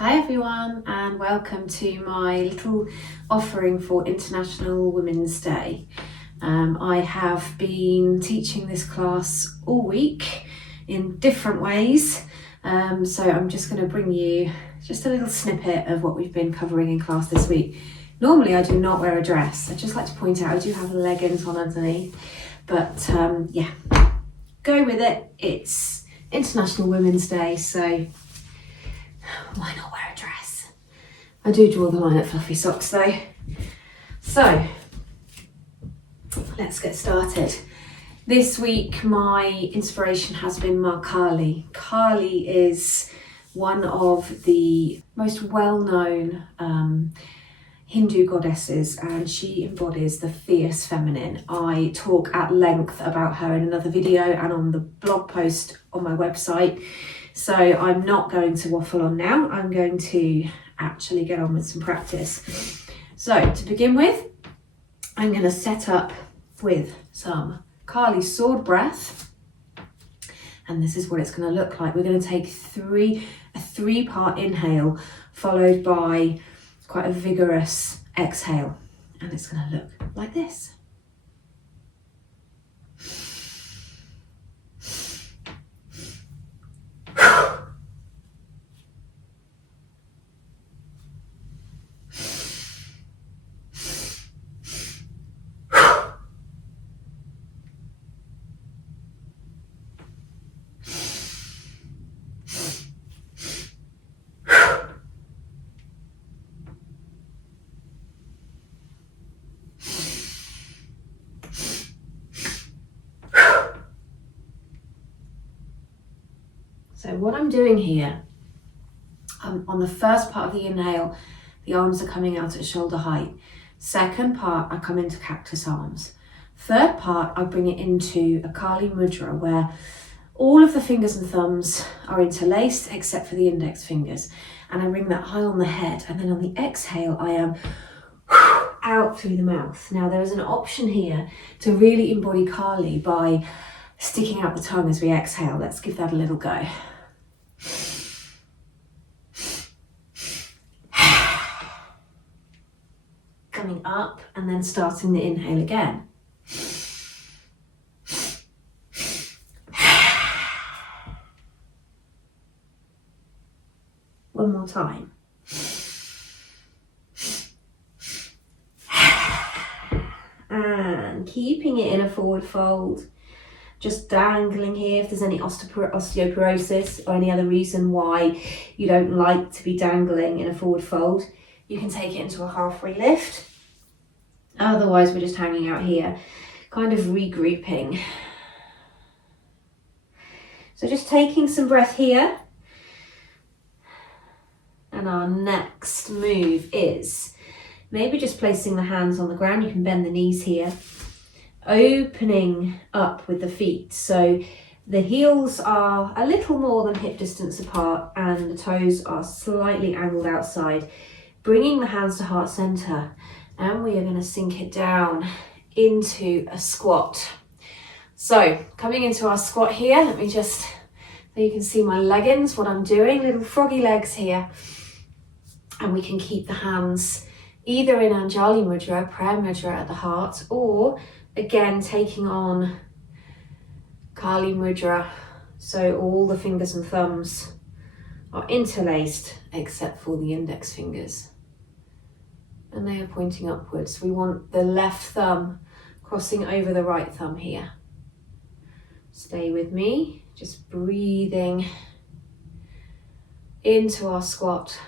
Hi everyone, and welcome to my little offering for International Women's Day. I have been teaching this class all week in different ways, so I'm just going to bring you just a little snippet of what we've been covering in class this week. Normally I do not wear a dress. I'd just like to point out I do have leggings on underneath, but yeah, go with it. It's International Women's Day, so why not wear a dress? I do draw the line at fluffy socks though. So let's get started. This week my inspiration has been Ma Kali. Kali is one of the most well-known Hindu goddesses, and she embodies the fierce feminine. I talk at length about her in another video and on the blog post on my website, so I'm not going to waffle on now. I'm going to actually get on with some practice. So to begin with, I'm going to set up with some Kali sword breath, and this is what it's going to look like. We're going to take a three-part inhale followed by quite a vigorous exhale, and it's going to look like this. So what I'm doing here, on the first part of the inhale, the arms are coming out at shoulder height. Second part, I come into cactus arms. Third part, I bring it into a Kali mudra where all of the fingers and thumbs are interlaced except for the index fingers. And I bring that high on the head, and then on the exhale, I am out through the mouth. Now there is an option here to really embody Kali by sticking out the tongue as we exhale. Let's give that a little go. Coming up and then starting the inhale again. One more time. And keeping it in a forward fold. Just dangling here if there's any osteoporosis or any other reason why you don't like to be dangling in a forward fold. You can take it into a halfway lift. Otherwise, we're just hanging out here, kind of regrouping. So just taking some breath here. And our next move is maybe just placing the hands on the ground. You can bend the knees here. Opening up with the feet. So the heels are a little more than hip distance apart and the toes are slightly angled outside. Bringing the hands to heart center, and we are going to sink it down into a squat. So coming into our squat here, let me just, so you can see my leggings, what I'm doing, little froggy legs here. And we can keep the hands either in Anjali Mudra, prayer mudra at the heart, or again taking on Kali Mudra. So all the fingers and thumbs are interlaced except for the index fingers. And they are pointing upwards. We want the left thumb crossing over the right thumb here. Stay with me, just breathing into our squat.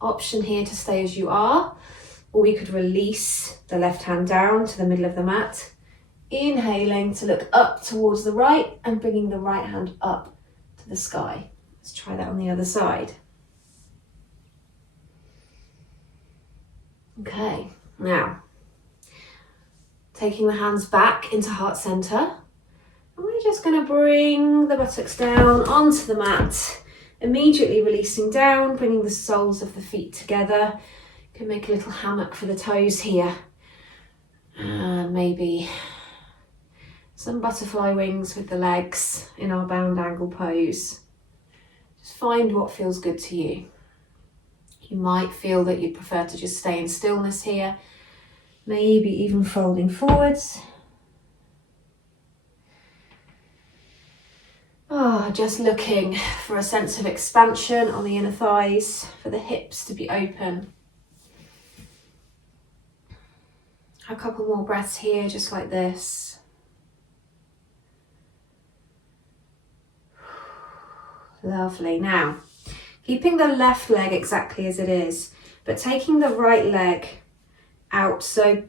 Option here to stay as you are, or we could release the left hand down to the middle of the mat. Inhaling to look up towards the right and bringing the right hand up to the sky. Let's try that on the other side. Okay, now taking the hands back into heart center, and we're just going to bring the buttocks down onto the mat, immediately releasing down, bringing the soles of the feet together. You can make a little hammock for the toes here, and maybe some butterfly wings with the legs in our bound angle pose. Just find what feels good to you. You might feel that you'd prefer to just stay in stillness here, maybe even folding forwards. Just looking for a sense of expansion on the inner thighs, for the hips to be open. A couple more breaths here, just like this. Lovely. Now, keeping the left leg exactly as it is, but taking the right leg out so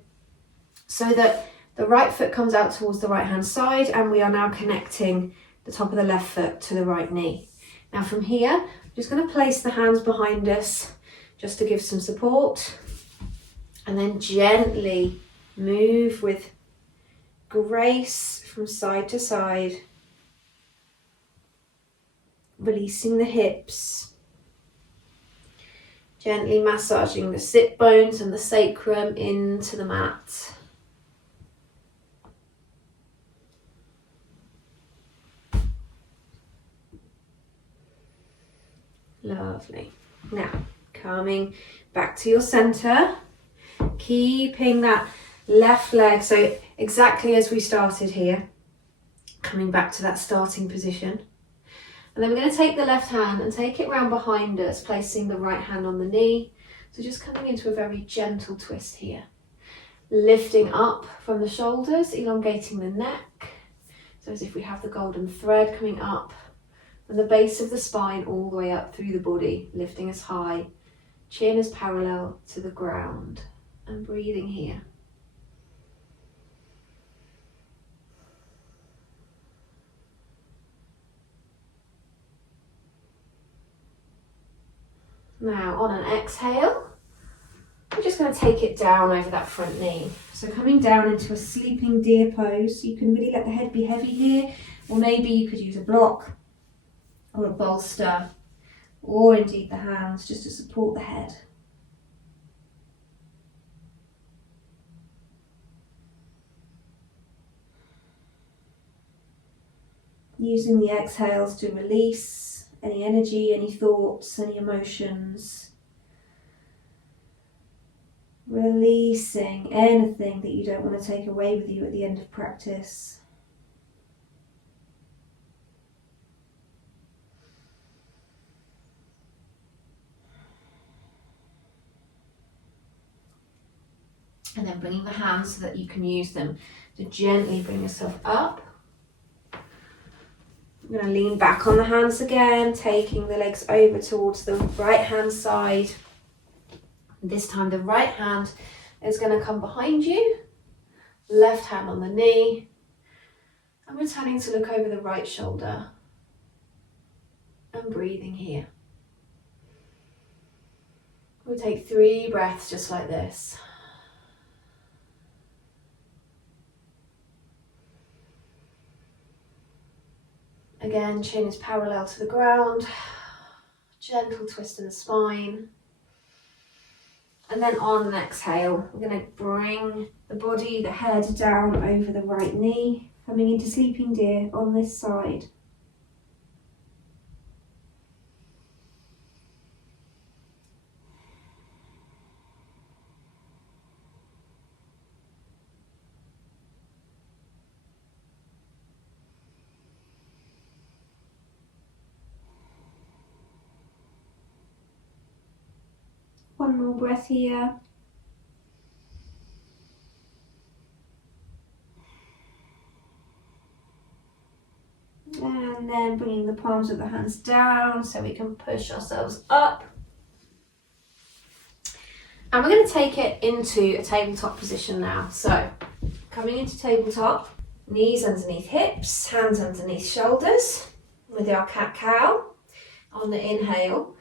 that the right foot comes out towards the right hand side, and we are now connecting the top of the left foot to the right knee. Now from here, I'm just going to place the hands behind us just to give some support, and then gently move with grace from side to side, releasing the hips, gently massaging the sit bones and the sacrum into the mat. Lovely. Now, coming back to your center, keeping that left leg, so exactly as we started here, coming back to that starting position. And then we're going to take the left hand and take it round behind us, placing the right hand on the knee. So just coming into a very gentle twist here. Lifting up from the shoulders, elongating the neck. So as if we have the golden thread coming up from the base of the spine all the way up through the body, lifting us high. Chin is parallel to the ground. And breathing here. Now on an exhale, we're just going to take it down over that front knee. So coming down into a sleeping deer pose. So you can really let the head be heavy here, or maybe you could use a block or a bolster, or indeed the hands just to support the head. Using the exhales to release any energy, any thoughts, any emotions. Releasing anything that you don't want to take away with you at the end of practice. And then bringing the hands so that you can use them to gently bring yourself up. I'm going to lean back on the hands again, taking the legs over towards the right hand side. This time the right hand is going to come behind you, left hand on the knee. I'm returning to look over the right shoulder and breathing here. We'll take 3 breaths just like this. Again, chin is parallel to the ground, gentle twist in the spine. And then on an exhale, we're going to bring the body, the head down over the right knee, coming into sleeping deer on this side. One more breath here. And then bringing the palms of the hands down so we can push ourselves up. And we're going to take it into a tabletop position now. So coming into tabletop, knees underneath hips, hands underneath shoulders with our cat-cow. On the inhale,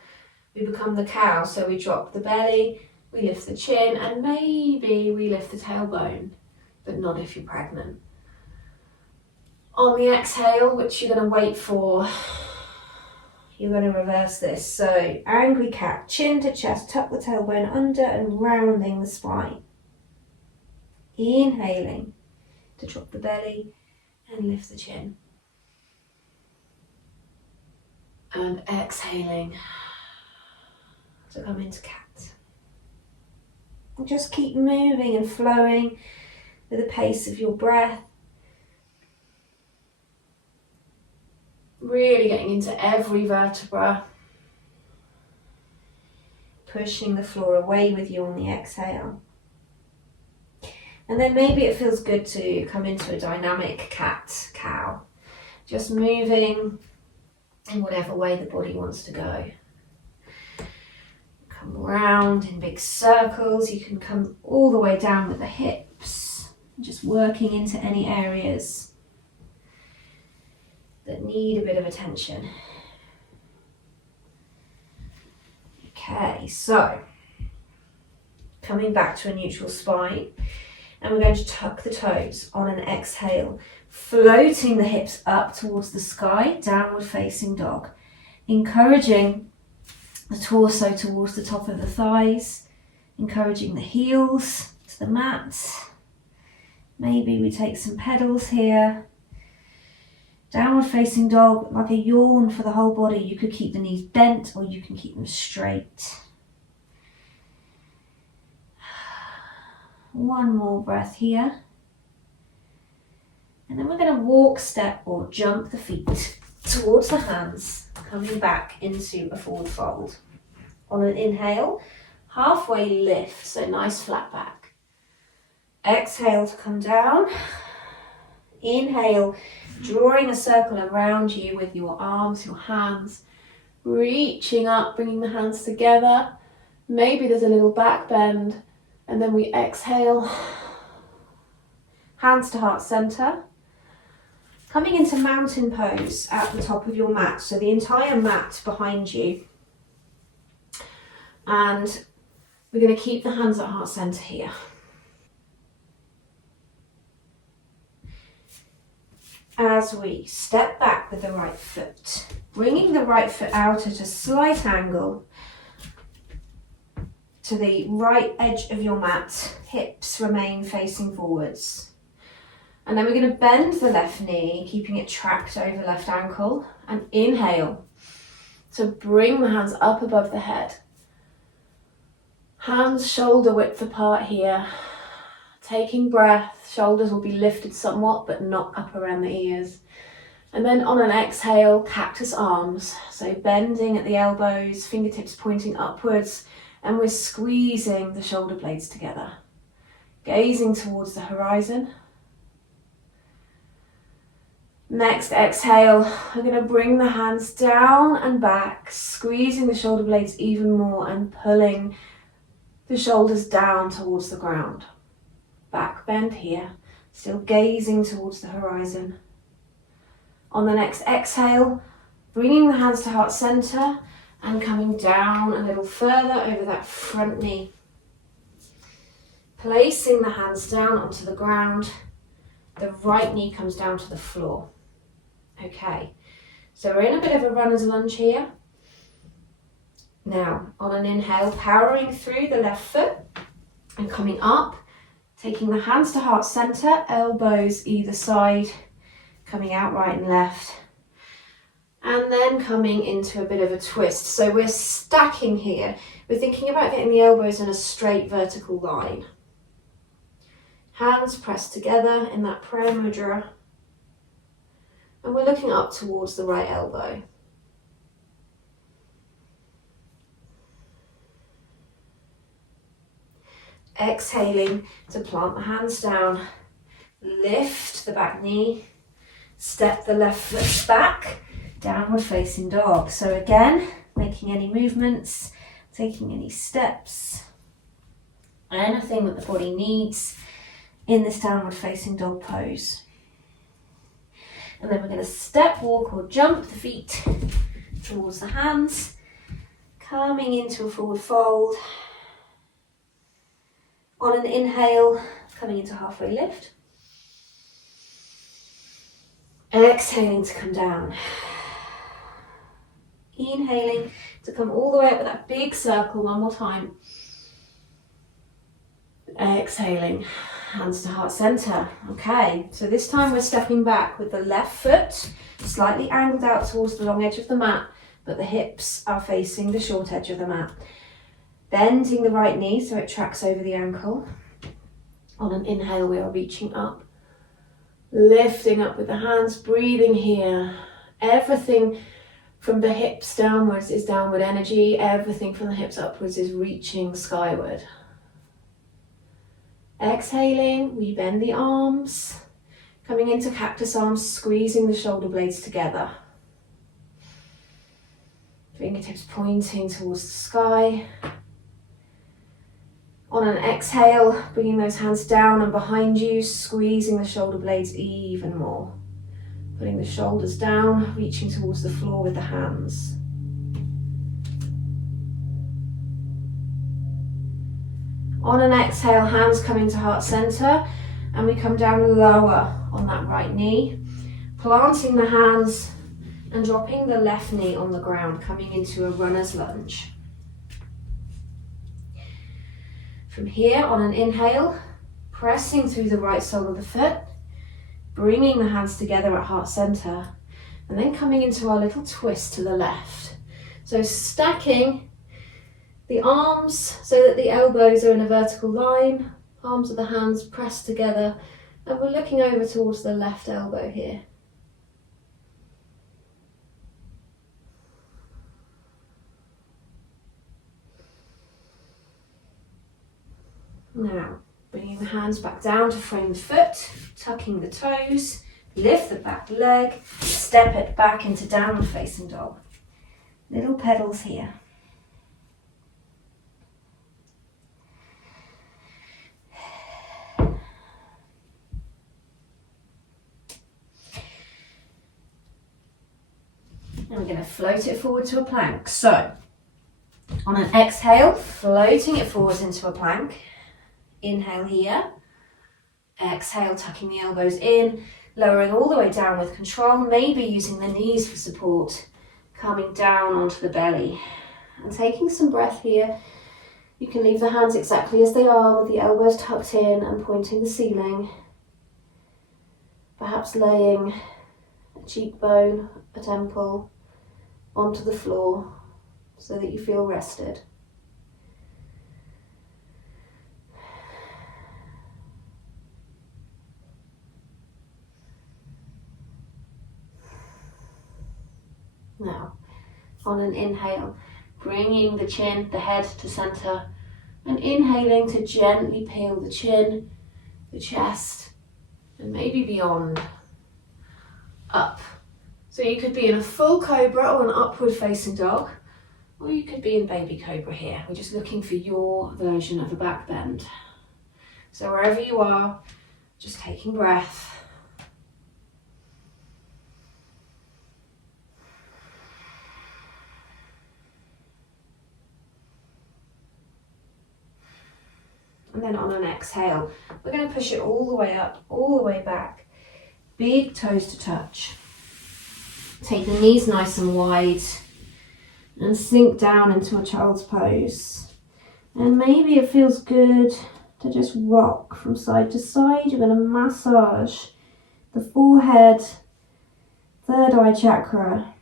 we become the cow, so we drop the belly, we lift the chin, and maybe we lift the tailbone, but not if you're pregnant. On the exhale, which you're going to wait for, you're going to reverse this. So angry cat, chin to chest, tuck the tailbone under and rounding the spine. Inhaling to drop the belly and lift the chin. And exhaling to come into cat. And just keep moving and flowing with the pace of your breath. Really getting into every vertebra. Pushing the floor away with you on the exhale. And then maybe it feels good to come into a dynamic cat-cow. Just moving in whatever way the body wants to go. Come round in big circles. You can come all the way down with the hips. Just working into any areas that need a bit of attention. Okay, so coming back to a neutral spine, and we're going to tuck the toes on an exhale, floating the hips up towards the sky, downward facing dog, encouraging the torso towards the top of the thighs, encouraging the heels to the mat. Maybe we take some pedals here. Downward facing dog, like a yawn for the whole body. You could keep the knees bent or you can keep them straight. One more breath here. And then we're going to walk, step or jump the feet towards the hands, coming back into a forward fold. On an inhale, halfway lift, so nice flat back. Exhale to come down. Inhale, drawing a circle around you with your arms, your hands, reaching up, bringing the hands together. Maybe there's a little back bend, and then we exhale, hands to heart center. Coming into mountain pose at the top of your mat, so the entire mat behind you. And we're going to keep the hands at heart center here. As we step back with the right foot, bringing the right foot out at a slight angle to the right edge of your mat, hips remain facing forwards. And then we're going to bend the left knee, keeping it tracked over left ankle, and inhale to bring the hands up above the head. Hands shoulder width apart here. Taking breath, shoulders will be lifted somewhat, but not up around the ears. And then on an exhale, cactus arms. So bending at the elbows, fingertips pointing upwards, and we're squeezing the shoulder blades together. Gazing towards the horizon. Next exhale, we're going to bring the hands down and back, squeezing the shoulder blades even more and pulling the shoulders down towards the ground. Back bend here, still gazing towards the horizon. On the next exhale, bringing the hands to heart center and coming down a little further over that front knee. Placing the hands down onto the ground, the right knee comes down to the floor. Okay, so we're in a bit of a runner's lunge here. Now, on an inhale, powering through the left foot and coming up, taking the hands to heart center, elbows either side, coming out right and left, and then coming into a bit of a twist. So we're stacking here. We're thinking about getting the elbows in a straight vertical line. Hands pressed together in that prayer mudra. And we're looking up towards the right elbow. Exhaling to plant the hands down, lift the back knee, step the left foot back, downward facing dog. So again, making any movements, taking any steps, anything that the body needs in this downward facing dog pose. And then we're going to step, walk or jump the feet towards the hands, coming into a forward fold. On an inhale, coming into halfway lift. Exhaling to come down. Inhaling to come all the way up with that big circle one more time. Exhaling, hands to heart center. Okay, so this time we're stepping back with the left foot slightly angled out towards the long edge of the mat, but the hips are facing the short edge of the mat. Bending the right knee so it tracks over the ankle. On an inhale, we are reaching up. Lifting up with the hands, breathing here. Everything from the hips downwards is downward energy. Everything from the hips upwards is reaching skyward. Exhaling, we bend the arms. Coming into cactus arms, squeezing the shoulder blades together. Fingertips pointing towards the sky. On an exhale, bringing those hands down and behind you, squeezing the shoulder blades even more. Putting the shoulders down, reaching towards the floor with the hands. On an exhale, hands coming to heart center, and we come down lower on that right knee, planting the hands and dropping the left knee on the ground, coming into a runner's lunge. From here, on an inhale, pressing through the right sole of the foot, bringing the hands together at heart center, and then coming into our little twist to the left. So stacking the arms so that the elbows are in a vertical line, palms of the hands pressed together, and we're looking over towards the left elbow here. Now, bringing the hands back down to frame the foot, tucking the toes, lift the back leg, step it back into downward facing dog. Little pedals here. And we're going to float it forward to a plank. So, on an exhale, floating it forwards into a plank. Inhale here. Exhale, tucking the elbows in, lowering all the way down with control, maybe using the knees for support, coming down onto the belly. And taking some breath here. You can leave the hands exactly as they are with the elbows tucked in and pointing the ceiling. Perhaps laying a cheekbone, a temple, onto the floor so that you feel rested. Now, on an inhale, bringing the chin, the head to center, and inhaling to gently peel the chin, the chest, and maybe beyond, up. So you could be in a full cobra or an upward facing dog, or you could be in baby cobra here. We're just looking for your version of a back bend. So wherever you are, just taking breath. And then on an exhale, we're going to push it all the way up, all the way back. Big toes to touch. Take the knees nice and wide and sink down into a child's pose. And maybe it feels good to just rock from side to side. You're going to massage the forehead, third eye chakra,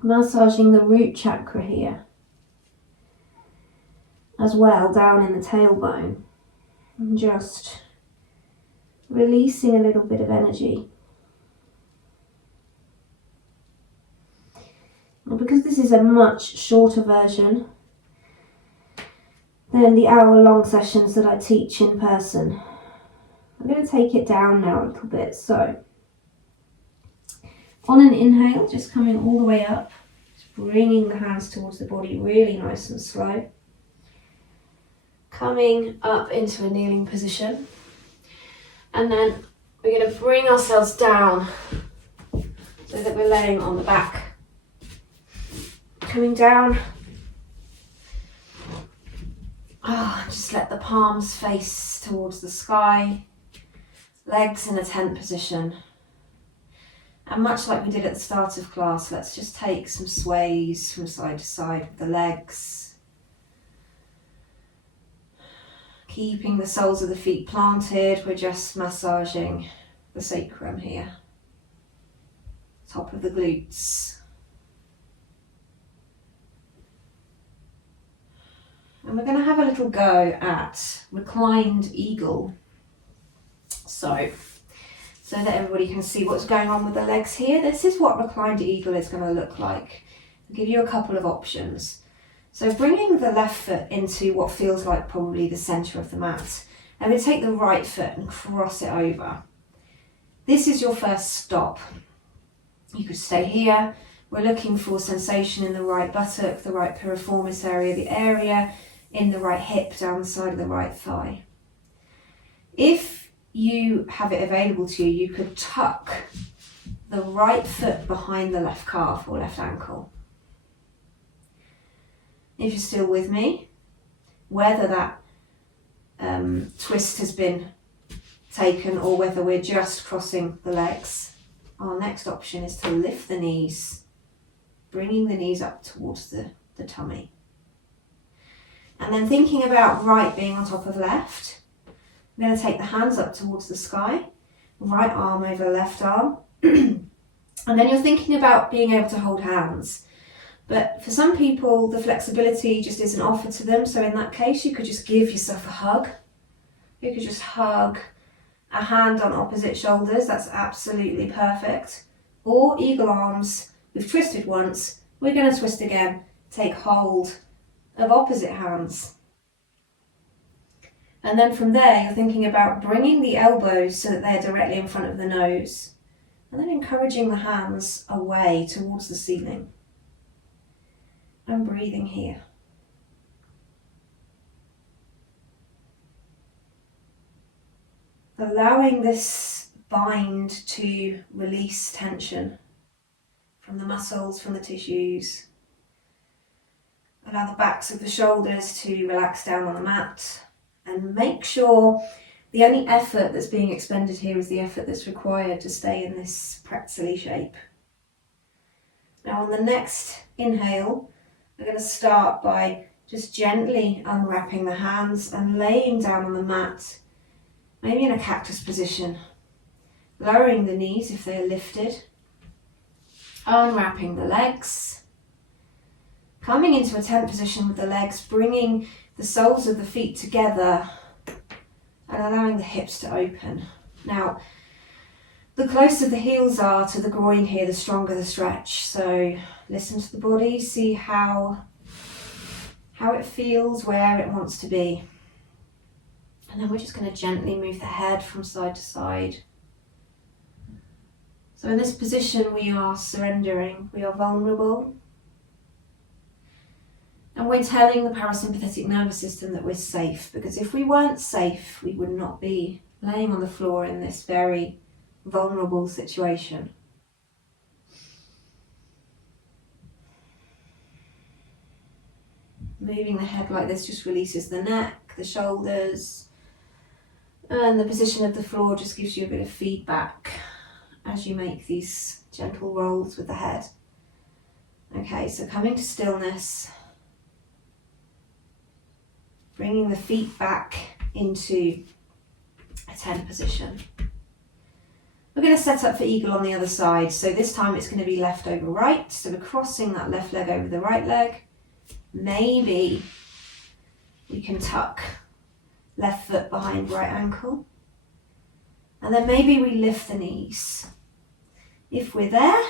massaging the root chakra here. As well, down in the tailbone, and just releasing a little bit of energy. And because this is a much shorter version than the hour-long sessions that I teach in person, I'm going to take it down now a little bit. So, on an inhale, just coming all the way up, just bringing the hands towards the body, really nice and slow. Coming up into a kneeling position, and then we're going to bring ourselves down so that we're laying on the back. Coming down, just let the palms face towards the sky, legs in a tent position. And much like we did at the start of class, let's just take some sways from side to side with the legs. Keeping the soles of the feet planted, we're just massaging the sacrum here. Top of the glutes. And we're going to have a little go at reclined eagle. So that everybody can see what's going on with the legs here. This is what reclined eagle is going to look like. I'll give you a couple of options. So bringing the left foot into what feels like probably the centre of the mat. And we take the right foot and cross it over. This is your first stop. You could stay here. We're looking for sensation in the right buttock, the right piriformis area, the area in the right hip down the side of the right thigh. If you have it available to you, you could tuck the right foot behind the left calf or left ankle. If you're still with me, whether that twist has been taken or whether we're just crossing the legs, our next option is to lift the knees, bringing the knees up towards the tummy. And then thinking about right being on top of left, I'm going to take the hands up towards the sky, right arm over left arm, and then you're thinking about being able to hold hands. But for some people, the flexibility just isn't offered to them, so in that case, you could just give yourself a hug. You could just hug a hand on opposite shoulders, that's absolutely perfect. Or eagle arms, we've twisted once, we're going to twist again, take hold of opposite hands. And then from there, you're thinking about bringing the elbows so that they're directly in front of the nose. And then encouraging the hands away towards the ceiling. And breathing here. Allowing this bind to release tension from the muscles, from the tissues. Allow the backs of the shoulders to relax down on the mat. And make sure the only effort that's being expended here is the effort that's required to stay in this pretzely shape. Now on the next inhale, we're going to start by just gently unwrapping the hands and laying down on the mat, maybe in a cactus position, lowering the knees if they are lifted, unwrapping the legs, coming into a tent position with the legs, bringing the soles of the feet together and allowing the hips to open. Now, the closer the heels are to the groin here, the stronger the stretch. So listen to the body, see how it feels, where it wants to be. And then we're just going to gently move the head from side to side. So in this position, we are surrendering, we are vulnerable. And we're telling the parasympathetic nervous system that we're safe, because if we weren't safe, we would not be laying on the floor in this very vulnerable situation. Moving the head like this just releases the neck, the shoulders, and the position of the floor just gives you a bit of feedback as you make these gentle rolls with the head. Okay, so coming to stillness, bringing the feet back into a tent position. We're going to set up for eagle on the other side. So this time it's going to be left over right. So we're crossing that left leg over the right leg. Maybe we can tuck left foot behind right ankle. And then maybe we lift the knees. If we're there,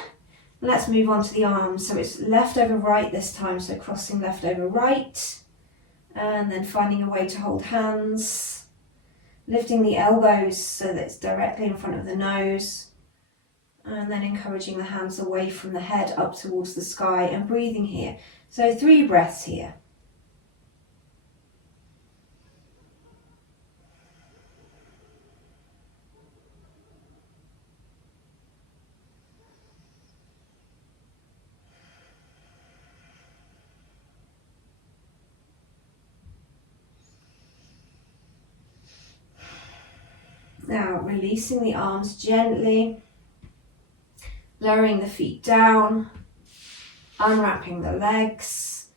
let's move on to the arms. So it's left over right this time. So crossing left over right. And then finding a way to hold hands. Lifting the elbows so that it's directly in front of the nose. And then encouraging the hands away from the head up towards the sky and breathing here. So 3 breaths here. Now releasing the arms gently, lowering the feet down, unwrapping the legs,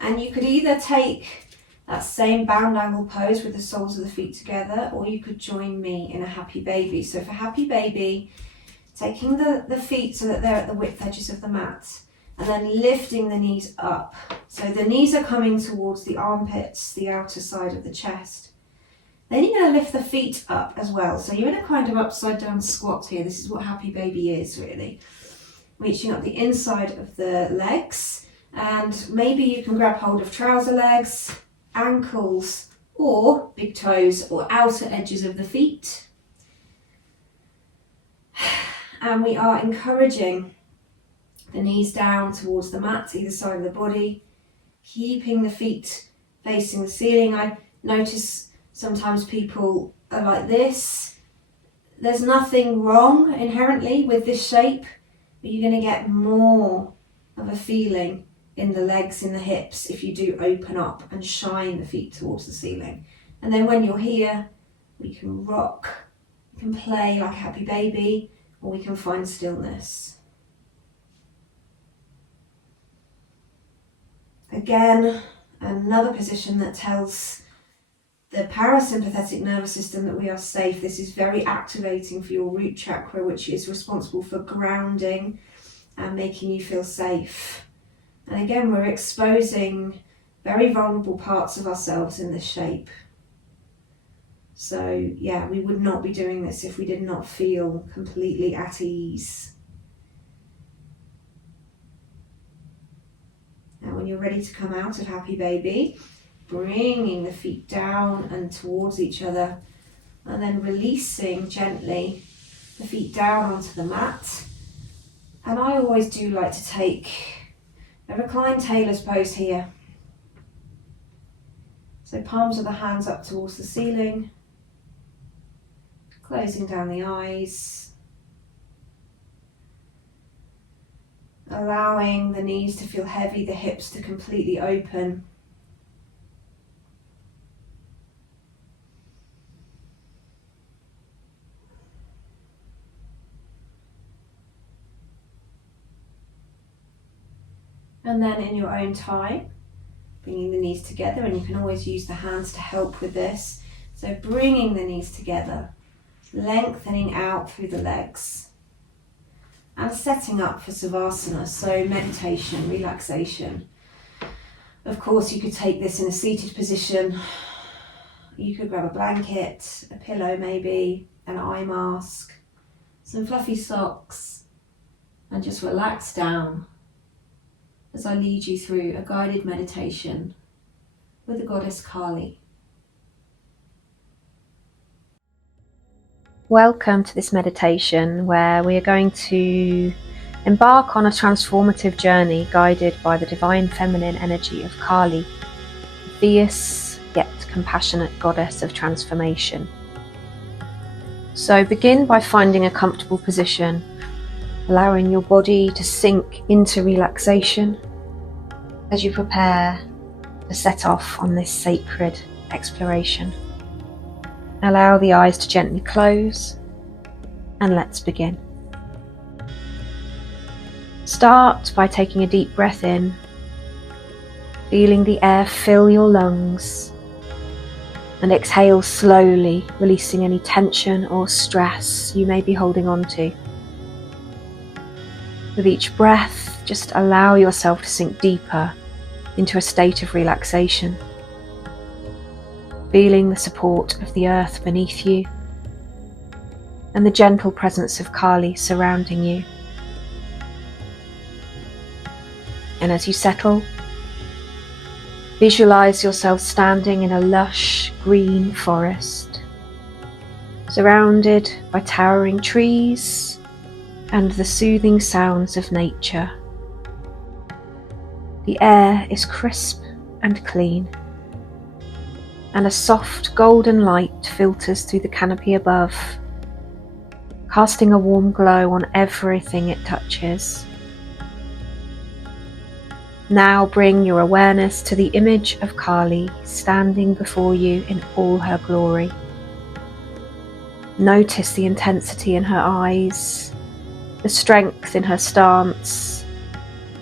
and you could either take that same bound angle pose with the soles of the feet together, or you could join me in a happy baby. So for happy baby, taking the feet so that they're at the width edges of the mat, and then lifting the knees up. So the knees are coming towards the armpits, the outer side of the chest. Then you're going to lift the feet up as well. So you're in a kind of upside down squat here. This is what Happy Baby is really. Reaching up the inside of the legs, and maybe you can grab hold of trouser legs, ankles, or big toes or outer edges of the feet. And we are encouraging the knees down towards the mat, either side of the body, keeping the feet facing the ceiling. I notice sometimes people are like this. There's nothing wrong inherently with this shape, but you're going to get more of a feeling in the legs, in the hips, if you do open up and shine the feet towards the ceiling. And then when you're here, we can rock, we can play like a Happy Baby, or we can find stillness. Again, another position that tells the parasympathetic nervous system that we are safe. This is very activating for your root chakra, which is responsible for grounding and making you feel safe. And again, we're exposing very vulnerable parts of ourselves in this shape. So yeah, we would not be doing this if we did not feel completely at ease. Now when you're ready to come out of Happy Baby, bringing the feet down and towards each other, and then releasing gently the feet down onto the mat. And I always do like to take a reclined tailor's pose here. So palms of the hands up towards the ceiling, closing down the eyes, allowing the knees to feel heavy, the hips to completely open. And then in your own time, bringing the knees together, and you can always use the hands to help with this. So bringing the knees together, lengthening out through the legs, and setting up for Savasana, so meditation, relaxation. Of course, you could take this in a seated position. You could grab a blanket, a pillow maybe, an eye mask, some fluffy socks, and just relax down as I lead you through a guided meditation with the goddess Kali. Welcome to this meditation where we are going to embark on a transformative journey guided by the divine feminine energy of Kali, the fierce yet compassionate goddess of transformation. So begin by finding a comfortable position, allowing your body to sink into relaxation as you prepare to set off on this sacred exploration. Allow the eyes to gently close, and let's begin. Start by taking a deep breath in, feeling the air fill your lungs, and exhale slowly, releasing any tension or stress you may be holding on to. With each breath, just allow yourself to sink deeper into a state of relaxation, feeling the support of the earth beneath you and the gentle presence of Kali surrounding you. And as you settle, visualize yourself standing in a lush green forest, surrounded by towering trees and the soothing sounds of nature. The air is crisp and clean, and a soft golden light filters through the canopy above, casting a warm glow on everything it touches. Now bring your awareness to the image of Kali standing before you in all her glory. Notice the intensity in her eyes, the strength in her stance,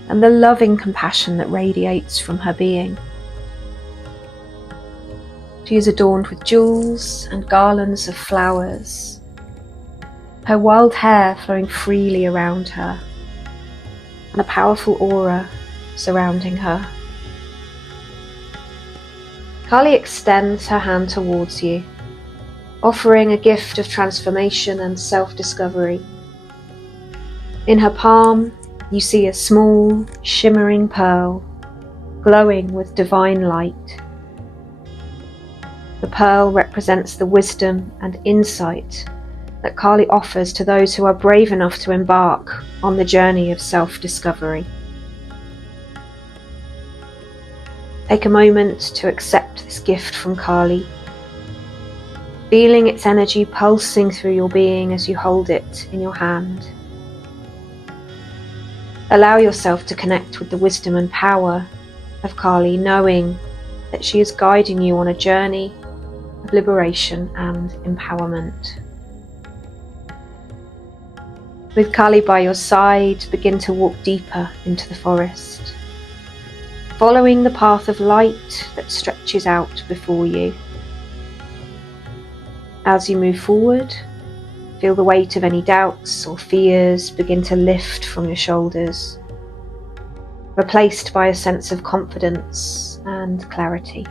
and the loving compassion that radiates from her being. She is adorned with jewels and garlands of flowers, her wild hair flowing freely around her, and a powerful aura surrounding her. Kali extends her hand towards you, offering a gift of transformation and self-discovery. In her palm, you see a small, shimmering pearl, glowing with divine light. The pearl represents the wisdom and insight that Kali offers to those who are brave enough to embark on the journey of self-discovery. Take a moment to accept this gift from Kali, feeling its energy pulsing through your being as you hold it in your hand. Allow yourself to connect with the wisdom and power of Kali, knowing that she is guiding you on a journey of liberation and empowerment. With Kali by your side, begin to walk deeper into the forest, following the path of light that stretches out before you. As you move forward, feel the weight of any doubts or fears begin to lift from your shoulders, replaced by a sense of confidence and clarity.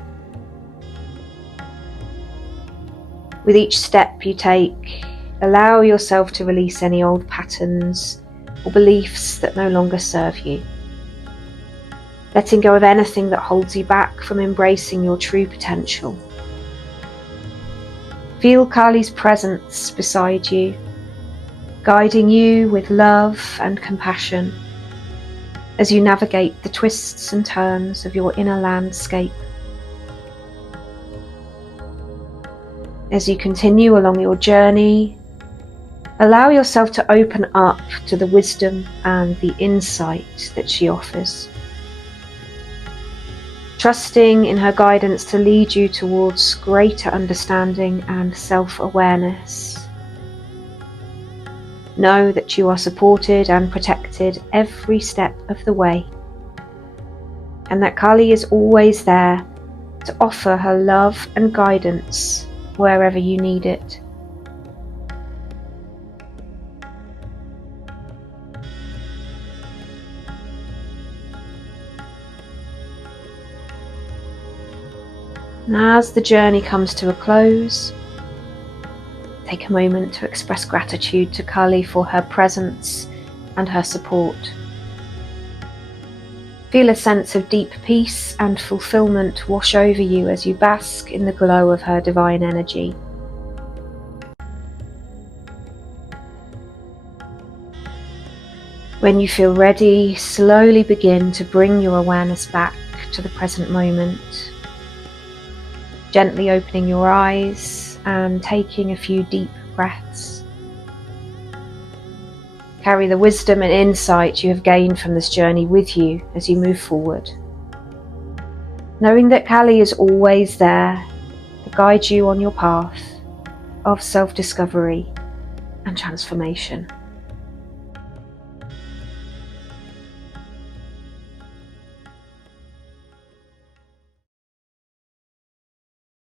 With each step you take, allow yourself to release any old patterns or beliefs that no longer serve you, letting go of anything that holds you back from embracing your true potential. Feel Kali's presence beside you, guiding you with love and compassion as you navigate the twists and turns of your inner landscape. As you continue along your journey, allow yourself to open up to the wisdom and the insight that she offers, trusting in her guidance to lead you towards greater understanding and self-awareness. Know that you are supported and protected every step of the way, and that Kali is always there to offer her love and guidance wherever you need it. And as the journey comes to a close, take a moment to express gratitude to Kali for her presence and her support. Feel a sense of deep peace and fulfillment wash over you as you bask in the glow of her divine energy. When you feel ready, slowly begin to bring your awareness back to the present moment, gently opening your eyes and taking a few deep breaths. Carry the wisdom and insight you have gained from this journey with you as you move forward, knowing that Kali is always there to guide you on your path of self-discovery and transformation.